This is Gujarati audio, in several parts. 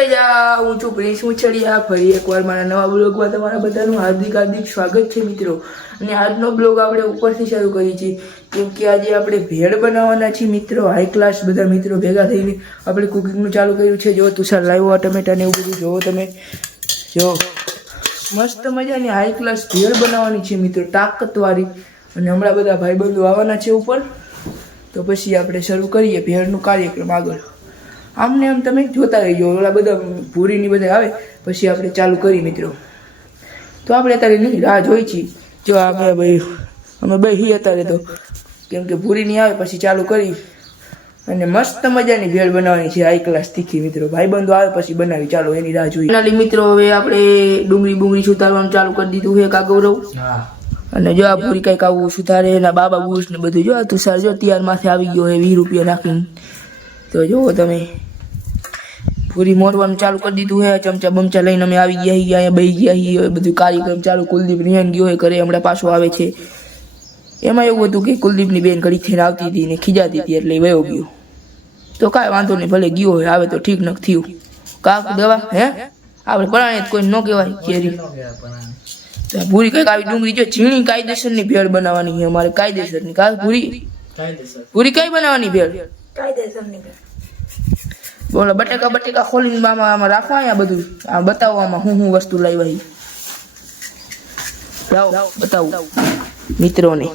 કલેજા હું છું પ્રિન્સ મુછડિયા ફરી એકવાર મારા નવા બ્લોગમાં તમારા બધાનું હાર્દિક સ્વાગત છે મિત્રો। અને આજનો બ્લોગ આપણે ઉપરથી શરૂ કરી છે કેમ કે આજે આપણે ભેળ બનાવવાના છીએ મિત્રો। હાઈ ક્લાસ બધા મિત્રો ભેગા થઈને આપણે કુકિંગનું ચાલુ કર્યું છે। જો તુષાર લાવ્યો ટમેટા ને એવું બધું જોવો તમે, જો મસ્ત મજાની હાઈ ક્લાસ ભેળ બનાવવાની છે મિત્રો, તાકતવાળી। અને હમણાં બધા ભાઈબંધો આવવાના છે ઉપર, તો પછી આપણે શરૂ કરીએ ભેળનું કાર્યક્રમ આગળ। આમને આમ તમે જોતા રહીજો, ઓલા બધા પૂરીની બધા આવે પછી આપણે ચાલુ કરી મિત્રો। તો આપણે અત્યારે રાહ જોઈ છીએ, જો આપણે ભાઈ અમે બે અત્યારે તો કેમ કે પૂરીની આવે પછી ચાલુ કરી અને મસ્ત મજાની ભેળ બનાવવાની છે હાઈ ક્લાસ તીખી મિત્રો। ભાઈબંધો આવે પછી બનાવી, ચાલો એની રાહ જોઈ। ફાઇનલી મિત્રો હવે આપણે ડુંગળી સુધારવાનું ચાલુ કરી દીધું છે કાગૌરવ। અને જો આ પૂરી કઈક આવું સુધારે એના બાબા બુશ ને બધું, જો તુષાર જો તૈયાર માથે આવી ગયો છે 20 રૂપિયા નાખીને। તો જુઓ તમે પૂરી મોરવાનું ચાલુ કરી દીધું છે, ચમચા બમચા લઈને અમે આવી ગયા છીએ, અહીંયા બેસી ગયા છીએ, બધું કાર્યક્રમ ચાલુ। કુલદીપ રિહાન ગયો હોય ઘરે, હમણાં પાછો આવે છે। એમાં એવું હતું કે કુલદીપની બેન ઘડી થઈને આવતી હતી ને ખીજાતી હતી એટલે વયો ગયો। તો કાંઈ વાંધો નહીં, ભલે ગયો હોય, આવે તો ઠીક ન થયું। કાક દવા હે આપણે પરાણે કોઈ ન કહેવાય કેરી પૂરી કઈક આવી ડુંગળી જો ઝીણી કાયદેસરની ભેળ બનાવવાની છે અમારે, કાયદેસરની। કા પૂરી કઈ બનાવવાની ભેળ? કાયદેસરની ભેળ। બોલો બટેકા ખોલીને આમાં રાખવા, અહીંયા બધું આ બતાવવામાં હું વસ્તુ લાવ્યા લાવો બતાવું મિત્રોને।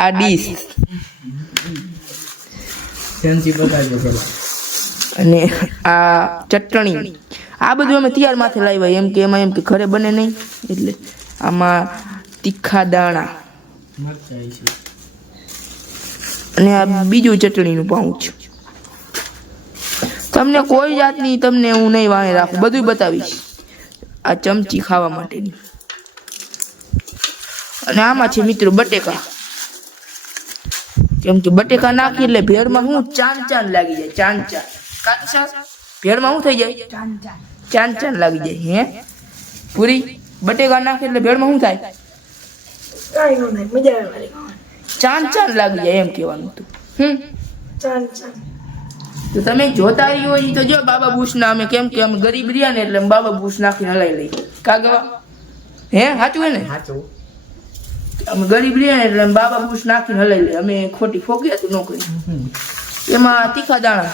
આ ડીશ અને આ ચટણી, આ બધું અમે તૈયાર માથે લાવ્યા, એમ કે એમાં એમ કે ઘરે બને નહીં એટલે આમાં તીખા દાણા અને આ બીજું ચટણીનું પાઉચ। તમને કોઈ જાતની તમને હું નહીં વાંહે રાખું, બધું બતાવીશ। આ ચમચી ખાવા માટેની, અને આમાં છે મિત્રો બટેકા, કેમ કે બટેકા નાખી એટલે ભેળમાં હું ચાન લાગી જાય, ચાન ભેળમાં શું થઈ જાય? ચાન લાગી જાય। હે પૂરી બટેકા નાખી એટલે ભેળમાં શું થાય? ચાન લાગી જાય એમ કહેવાનું હતું। તો તમે જોતા રહ્યો હોય તો જો બાબા બુશ ના, અમે કેમ કે અમે ગરીબ રહ્યા ને એટલે બાબા બુશ નાખીને હલાવી લઈએ। કાગવા હે સાચું હે ને? અમે ગરીબ રહ્યા ને એટલે બાબા બુશ નાખીને હલાવી લઈએ, અમે ખોટી ફોગ્યા તો ન કરી। એમાં તીખા દાણા,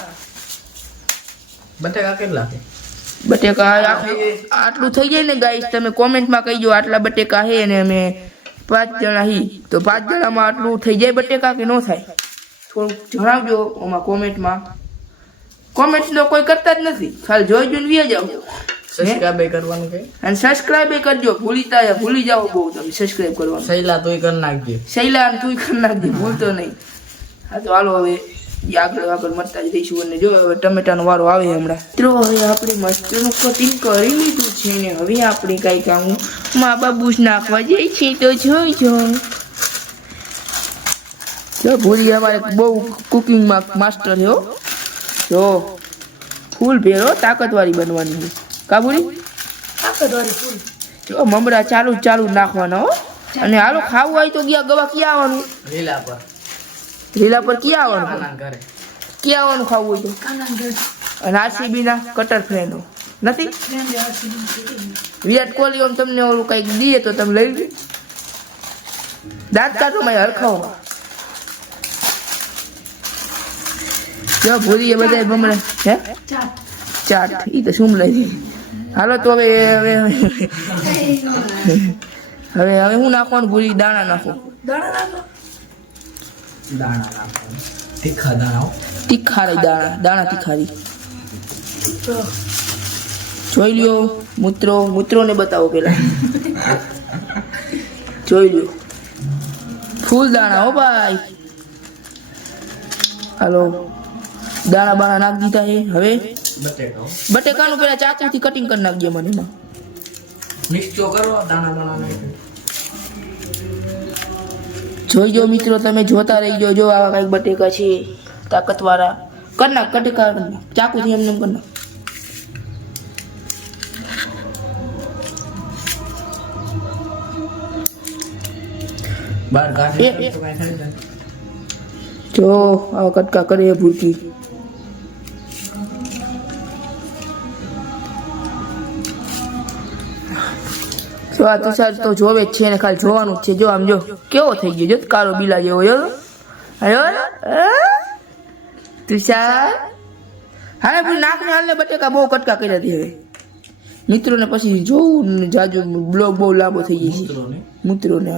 બટેકા કેટલા? બટેકા આટલું થઈ જાય ને ગાઈસ, તમે કોમેન્ટમાં કહીજો આટલા બટેકા હે ને અમે 5 જણા હી, તો 5 જણામાં આટલું થઈ જાય બટેકા કે ન થાય? થોડુંક જણાવજો આમાં કોમેન્ટમાં। કોમેન્ટ તો કોઈ કરતા જ નથી, ખાલી જોઈ જોઈને વ્યા જાવ। સબસ્ક્રાઇબ કરવાનું કે, અને સબસ્ક્રાઇબ કરજો, ભૂલી જાઓ બહુ તમે સબસ્ક્રાઇબ કરવાનું। શૈલા તુંય કરી નાખજે, શૈલા તુંય કરી નાખજે, ભૂલતો નહીં। હા તો હાલો હવે આગળ મળતા જ રહીશું। અને જો હવે ટમેટાનો વારો આવે હમણાં મિત્રો, હવે આપણે મસ્તનું કટિંગ કરી લીધું છે ને હવે આપણે કઈ કામ મા બાબુ નાખવા જઈએ છીએ, તો જોઈજો। જો ભૂરી અમારે બહુ કુકિંગમાં માસ્ટર છે હો, જો ફૂલ ભેળો તાકતવાળી બનવાની છે। કા ભૂરી? તાકતવાળી ફૂલ। જો મમરા ચાલુ નાખવાના હો। અને હાલો ખાવું હોય તો ગવા ક્યાં આવવાનું? રીલા પર ક્યાં આવવાનું? ક્યાં આવવાનું ખાવું હોય તો? અને આરસીબી ના કટર ફ્રેન્ડ નથી? વિરાટ કોહલી આમ તમને ઓલું કઈક દઈએ તો તમે લઈ લો, દાંત કાઢો મારે હરખાવો। જો ભૂરી એ બધા બમણા હે ચાટ ઈ તો શું લઈ? હાલો તો હવે હું નાખવાનું ભૂરી? દાણા નાખો, તીખા દાણા તીખારી। જોઈ લ્યો મૂત્રોને બતાવો પેલા, જોઈ લ્યો ફૂલ દાણા હો ભાઈ। હાલો દાણા બાણા નાખી દીધા છે, હવે બટેકાનું પેલા ચાકુથી કટિંગ કરી નાખજો મને એમાં, મિક્સ કરો દાણા જોઈજો મિત્રો, તમે જોતા રહીજો। જો આવા કઈક બટેકા છે તાકતવાળા, કર નાખ બટેકા ચાકુથી એમને કરી નાખ। બાર ગાડી જો આવા કટકા કરે ભૂરકી। જો આ તુષાર તો જોવે જ છે ને ખાલી જોવાનું જ છે. જો આમ જો કેવો થઈ ગયો, જો કાળો બીલા જેવો. જો તુષાર હા પૂરી નાકને હાલને બટેકા બહુ કટકા કર્યા હતી. હવે મિત્રોને પછી જોવું ને જાજુ બ્લોગ બહુ લાંબો થઈ જાય છે. મિત્રોને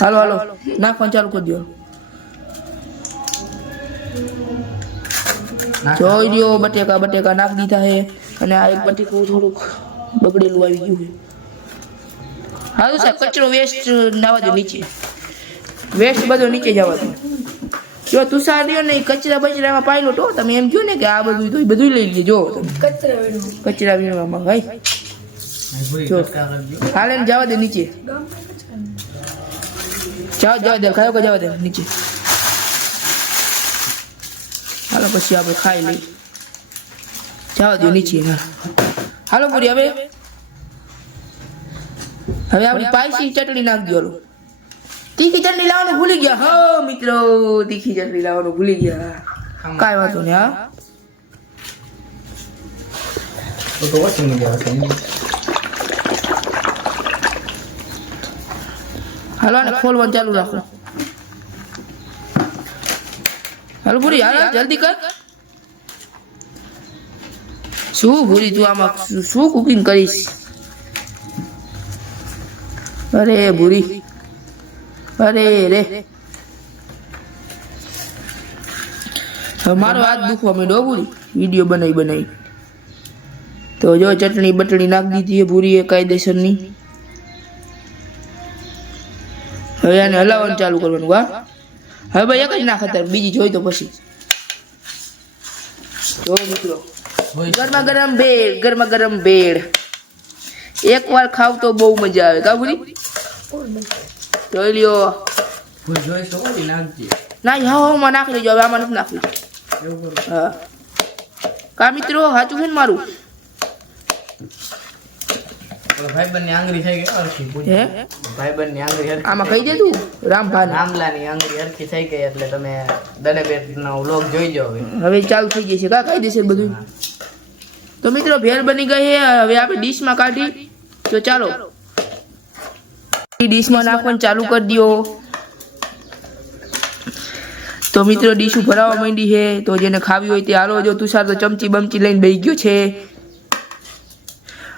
હાલો હાલો નાખવાનું ચાલુ કરી દો. જોઈ લ્યો બટેકા નાખી દીધા છે. અને આ એક બટેકું થોડુંક બગડેલું આવી ગયું છે. હા સાહેબ કચરો વેસ્ટ નાવા દો નીચે, વેસ્ટ બધો નીચે જવા દો. જો તુષાર રહ્યો ને કચરા બચરામાં પાયલો તો તમે એમ કહો ને કે આ બધું તો બધું લઈ લેજો. તમે કચરા વીણવામાં ભાઈ જો હાલે ને જવા દે નીચે. જવા દે ખાયો કે જવા દે નીચે. હાલો પછી આપણે ખાઈ લઈ. જવા દો નીચે. હાલો પૂરી હવે આપણી સ્પાઈસી ચટણી નાખી દો. તીખી ચટણી લાવવાનું ભૂલી ગયા. હા મિત્રો તીખી ચટણી લાવવાનું ભૂલી ગયા. કાંઈ વાંધો નહીં. હા હાલો ને ખોલવાનું ચાલુ રાખો. હાલો પૂરી હાલો જલ્દી કર. શું ભૂરી તું આમાં શું કુકિંગ કરીશ? અરે ભૂરી અરે રે મારો હાથ દુખવા માંડ્યો ભૂરી વિડીયો બનાવી. તો જો ચટણી બટણી નાખી દીધી ભૂરી એ કાયદેસરની. હવે આને હલાવવાનું ચાલુ કરવાનું. વાહ હવે ભાઈ એક જ નાખ અત્યારે, બીજી જોઈ તો પછી. જો મિત્રો ગરમા ગરમ ભેળ એક વાર ખાવ તો બહુ મજા આવે. કા ભૂરી જોઈ લ્યો. ના હા નાખી લેજો. હવે આમાં નથી નાખવી. હા કા મિત્રો સાચું છે ને મારું? ભાઈબંધની આંગળી થઈ ગઈ હે ભાઈબંધની આંગળી આમાં કહી દે તું રામલાની આંગળી હરખી થઈ ગઈ એટલે તમે દડેબેટનો વ્લોગ જોઈ જાઓ. હવે ચાલુ થઈ જશે. કા કહી દેશે બધું. તો મિત્રો ભેળ બની ગઈ છે. હવે આપણે ડીશમાં કાઢી. તો ચાલો ડીશમાં નાખવાનું ચાલુ કરી દો. તો મિત્રો ડીશું ભરાવા માંડી છે. તો જેને ખાવી હોય તે હાલો. જો તુષાર તો ચમચી બમચી લઈને બેસી ગયો છે.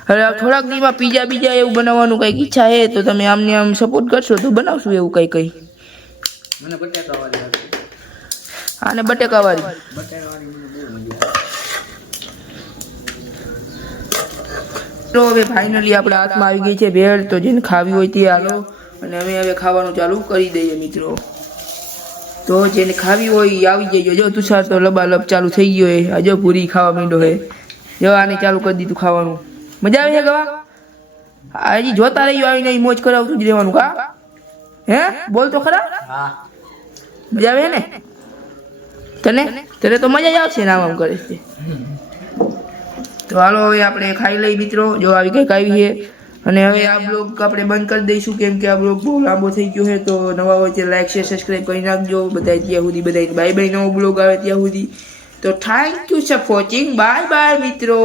હવે થોડાક દીમાં પીઝા બીજા એવું બનાવવાનું કંઈક ઈચ્છા છે તો તમે આમને આમ સપોર્ટ કરશો તો બનાવશું એવું કંઈ. મને બટેકાવાળી આને બટેકાવાળી તો હવે ફાઇનલી આપણા હાથમાં આવી ગઈ છે ભેળ. તો જેને ખાવી હોય તે હાલો. અને હવે ખાવાનું ચાલુ કરી દઈએ મિત્રો. તો જેને ખાવી હોય એ આવી જઈએ. જો તુષાર તો લબાલબ ચાલુ થઈ ગયો હે. હજો પૂરી ખાવા માંડ્યો હે. જો આને ચાલુ કરી દીધું ખાવાનું. મજા આવે છે ગવા? હજી જોતા રહ્યો આવીને મોજ કરાવતું જ રહેવાનું. કા હે બોલ તો ખરા. હા મજા આવે ને તને? તને તો મજા જ આવશે ને આમ કરે છે. તો હાલો હવે આપણે ખાઈ લઈ મિત્રો. જો આવી કંઈક આવી છે. અને હવે આ બ્લોગ આપણે બંધ કરી દઈશું કેમ કે આ બ્લોગ બહુ લાંબો થઈ ગયો છે. તો નવા હોય તો લાઈક શેર સબસ્ક્રાઈબ કરી નાખજો. બધા ત્યાં સુધી બધા બાય બાય. નવો બ્લોગ આવે ત્યાં સુધી. તો thank you for watching. Bye bye મિત્રો.